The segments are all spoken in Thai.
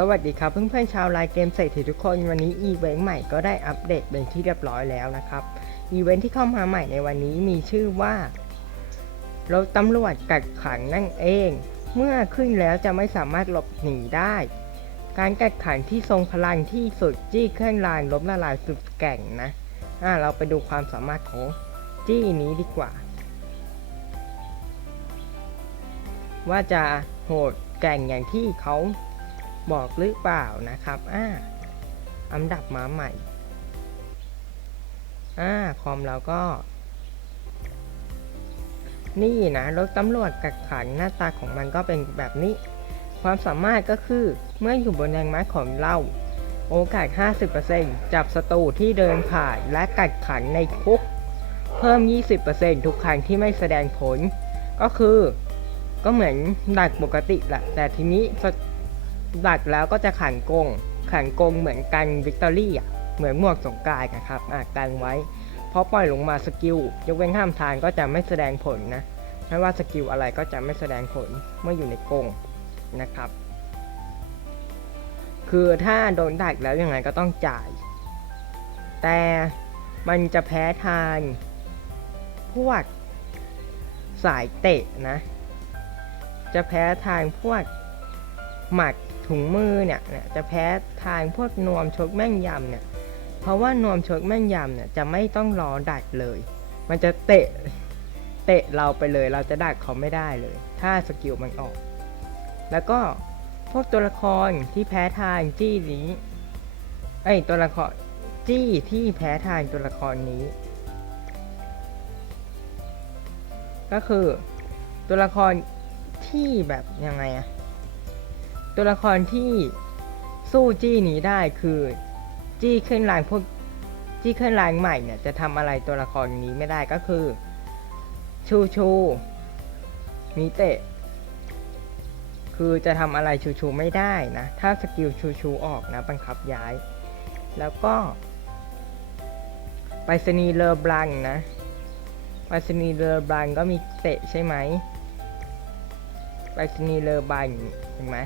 สวัสดีครับเพื่อนๆชาวไลน์เกมเศรษฐีทุกคนวันนี้อีเวนต์ใหม่ก็ได้อัปเดตเป็นที่เรียบร้อยแล้วนะครับอีเวนต์ที่เข้ามาใหม่ในวันนี้มีชื่อว่ารถตำรวจกักขังนั่นเอง เมื่อขึ้นแล้วจะไม่สามารถหลบหนีได้ การกักขังที่ทรงพลังที่สุดจี้เครื่องรางล้มละลายสุดแก่งนะอ่าเราไปดูความสามารถของจี้นี้ดีกว่า ว่าจะโหดแก่งอย่างที่เขา บอกหรือเปล่านะครับอ่าอันดับมาใหม่อ่าคอมเราก็ นี่นะรถตำรวจกักขังหน้าตาของมันก็เป็นแบบนี้ ความสามารถก็คือเมื่ออยู่บนแรงม้าของเรา โอกาส 50%จับศัตรูที่เดินผ่านและกักขังในคุก เพิ่ม 20%ทุกครั้งที่ไม่แสดงผล ก็คือ ก็เหมือนดักปกติแหละแต่ทีนี้ สดักแล้วก็จะขังกง ขังกงเหมือนกันวิกตอรี่อะ เหมือนหมวกสงกรารนะครับอะกันไว้พอปล่อยลงมาสกิล ยกเว้นห้ามทานก็จะไม่แสดงผลนะ ไม่ว่าสกิลอะไรก็จะไม่แสดงผลเมื่ออยู่ในกงนะครับ คือถ้าโดนดักแล้วยังไงก็ต้องจ่าย แต่มันจะแพ้ทางพวกสายเตะนะ จะแพ้ทางพวกหมัด ถุงมือเนี่ยจะแพ้ทางพวกนวมชกแม่นยำเนี่ยเพราะว่านวมชกแม่นยำเนี่ยจะไม่ต้องรอดักเลย มันจะเตะเตะเราไปเลย เราจะดักเขาไม่ได้เลย ถ้าสกิลมันออก แล้วก็พวกตัวละครที่แพ้ทางจี้นี้เอ้ยตัวละครจี้ที่แพ้ทางตัวละครนี้ ก็คือตัวละครที่แบบยังไงอะ ตัวละครที่สู้จี้หนีได้คือ จี้ขึ้นรางพวกจี้ขึ้นรางใหม่เนี่ยจะทำอะไรตัวละครนี้ไม่ได้ก็คือ ชูชูมีเตะ คือจะทำอะไรชูชูไม่ได้นะ ถ้าสกิลชูชูออกนะบังคับย้าย แล้วก็ไปสนีเลอบลังนะไปสนีเลอบลังก็มีเตะใช่ไหมไปสนีเลอบลังเห็นไหม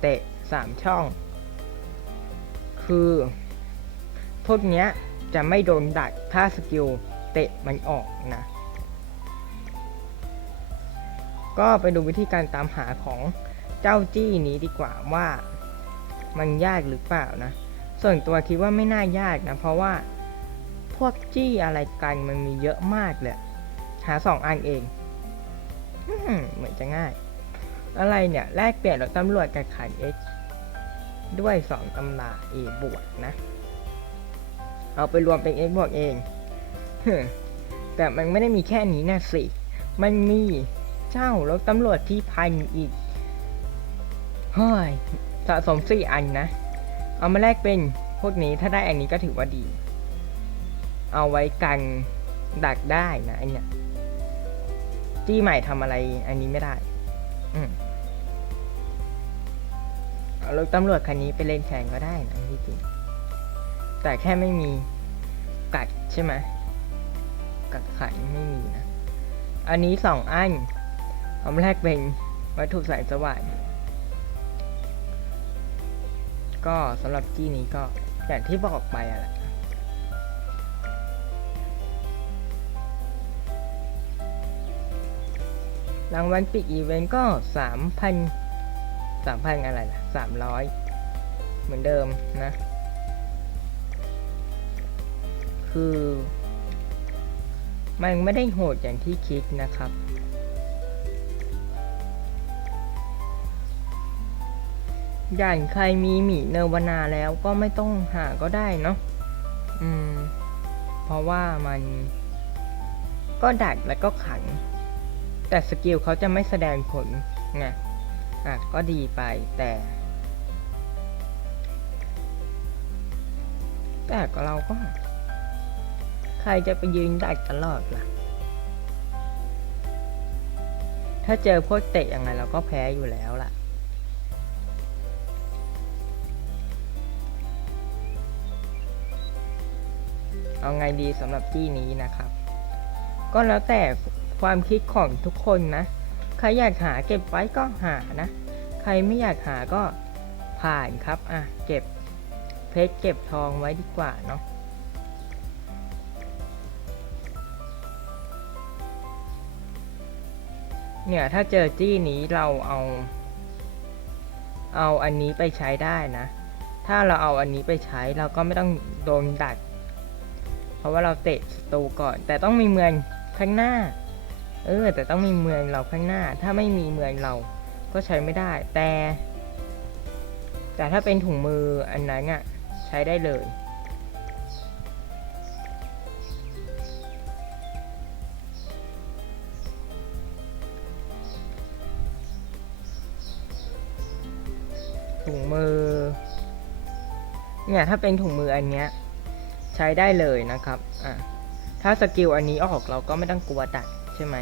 เตะสามช่อง คือ พวกเนี้ยจะไม่โดนดักถ้าสกิลเตะมันออกนะ ก็ไปดูวิธีการตามหาของเจ้าจี้นี้ดีกว่าว่ามันยากหรือเปล่านะ ส่วนตัวคิดว่าไม่น่ายากนะ เพราะว่าพวกจี้อะไรกันมันมีเยอะมากเลย หาสองอันเอง เหมือนจะง่าย อะไรเนี่ย แลกเปลี่ยนรถตำรวจกับขัน X ด้วย 2ตำรา A บวกนะ เอาไปรวมเป็น X บวกเอง แต่มันไม่ได้มีแค่นี้นะสิ มันมีเจ้ารถตำรวจที่พันอีก เฮ้ย สะสมสี่อันนะ เอามาแลกเป็นพวกนี้ถ้าได้อันนี้ก็ถือว่าดี เอาไว้กันดักได้นะไอเนี่ยจี้ใหม่ทำอะไรอันนี้ไม่ได้ เอารถตำรวจคันนี้ไปเล่นแข่งก็ได้นะที่จริงแต่แค่ไม่มีกัดใช่ไหมกัดขันไม่มีนะ อันนี้สองอันอามาแรกเป็นวัตถุแสงสว่างก็สำหรับจี้นี้ก็อย่างที่บอกไปอะแหละ รางวัลปิดอีเวนต์ก็สามพันสามพันอะไรล่ะสามร้อยเหมือนเดิมนะ คือ มันไม่ได้โหดอย่างที่คิดนะครับ อย่างใครมีหมีเนวนาแล้วก็ไม่ต้องหาก็ได้เนาะอืม เพราะว่ามันก็ดักแล้วก็ขัง แต่สกิลเขาจะไม่แสดงผลไงอะก็ดีไปแต่ แต่ก็เราก็ ใครจะไปยืนดักตลอดล่ะ ถ้าเจอพวกเตะยังไงเราก็แพ้อยู่แล้วล่ะเอาไงดีสำหรับที่นี้นะครับ ก็แล้วแต่ ความคิดของทุกคนนะ ใครอยากหาเก็บไว้ก็หานะ ใครไม่อยากหาก็ผ่านครับ อะ เก็บเพชรเก็บทองไว้ดีกว่าเนาะเนี่ย ถ้าเจอจี้นี้เราเอา เอาอันนี้ไปใช้ได้นะ ถ้าเราเอาอันนี้ไปใช้เราก็ไม่ต้องโดนดัก เพราะว่าเราเตะศัตรูก่อน แต่ต้องมีเมืองข้างหน้า เออ แต่ต้องมีเมืองเราข้างหน้า ถ้าไม่มีเมืองเราก็ใช้ไม่ได้ แต่ แต่ถ้าเป็นถุงมืออันนั้นอะใช้ได้เลย ถุงมือ เนี่ยถ้าเป็นถุงมืออันเนี้ยใช้ได้เลยนะครับ อะ ถ้าสกิลอันนี้ออกเราก็ไม่ต้องกลัวดักใช่ไหม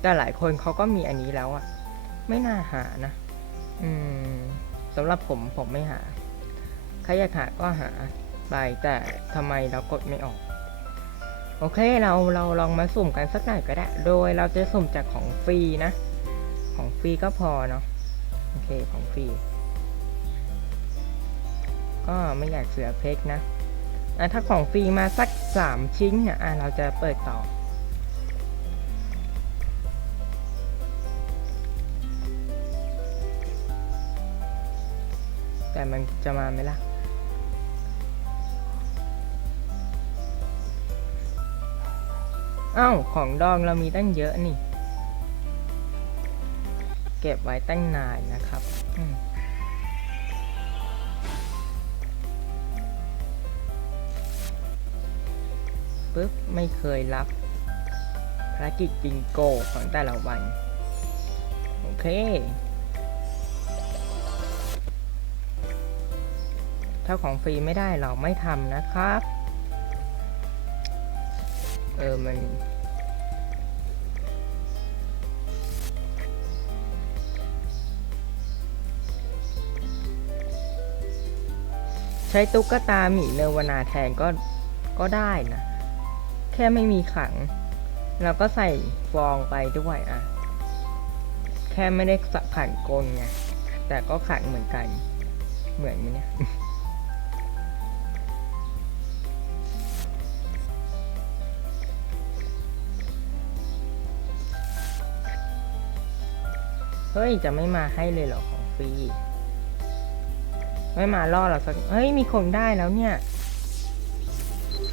แต่หลายคนเขาก็มีอันนี้แล้วอะไม่น่าหานะ อืมสำหรับผมผมไม่หา ใครอยากหาก็หาไปแต่ทำไมเรากดไม่ออก โอเคเราเราลองมาสุ่มกันสักหน่อยก็ได้ โดยเราจะสุ่มจากของฟรีนะ ของฟรีก็พอเนาะ โอเคของฟรี ก็ไม่อยากเสียเพชรนะ ถ้าของฟรีมาสักสามชิ้นเนี่ยเราจะเปิดต่อ แต่มันจะมาไหมล่ะเอ้าของดองเรามีตั้งเยอะนี่ เก็บไว้ตั้งนานนะครับ อืม ปึ๊บไม่เคยรับภารกิจบิงโกของแต่ละวัน โอเค ถ้าของฟรีไม่ได้เราไม่ทำนะครับ เออ มันใช้ตุ๊กตาหมีเนวนาแทนก็ก็ได้นะ แค่ไม่มีขังแล้วก็ใส่ฟองไปด้วยอะ แค่ไม่ได้ขันกลไงแต่ก็ขังเหมือนกัน เหมือนไหมเนี่ยเฮ้ย จะไม่มาให้เลยเหรอของฟรี ไม่มาล่อเราสัก เฮ้ย มีคนได้แล้วเนี่ย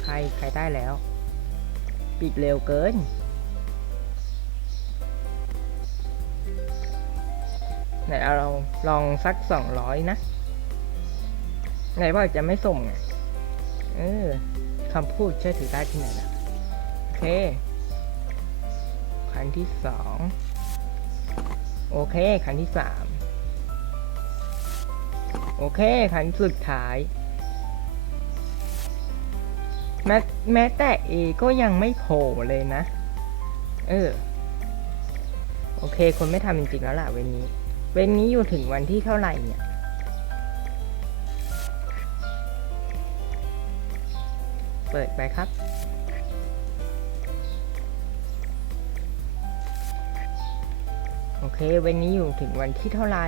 ใคร ใครได้แล้ว ปิดเร็วเกิน ไหนเอาเราลองสักสองร้อยนะ ไหนบอกจะไม่ส่งไงเออคำพูดเชื่อถือได้ที่ไหนล่ะ โอเคคันที่สองโอเคคันที่สามโอเคคันสุดท้าย แม้แม้แต่เอก็ยังไม่โผล่เลยนะ เออ โอเค คนไม่ทำจริงๆแล้วล่ะเว้นนี้ เว้นนี้อยู่ถึงวันที่เท่าไหร่เนี่ยเปิดไปครับ โอเค วันนี้อยู่ถึงวันที่เท่าไหร่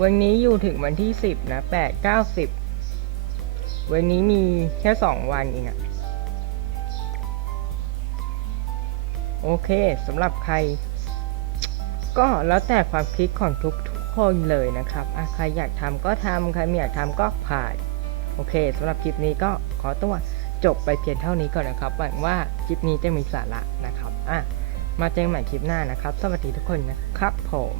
วันนี้อยู่ถึงวันที่สิบนะแปดเก้าสิบ วันนี้มีแค่สองวันเองอะโอเคสำหรับใคร ก็แล้วแต่ความคิดของทุกทุกคนเลยนะครับอะใครอยากทำก็ทำใครไม่อยากทำก็ผ่าน โอเคสำหรับคลิปนี้ก็ขอตัวจบไปเพียงเท่านี้ก่อนนะครับหวังว่าคลิปนี้จะมีสาระนะครับอะมาเจอกันใหม่คลิปหน้านะครับ สวัสดีทุกคนนะครับผม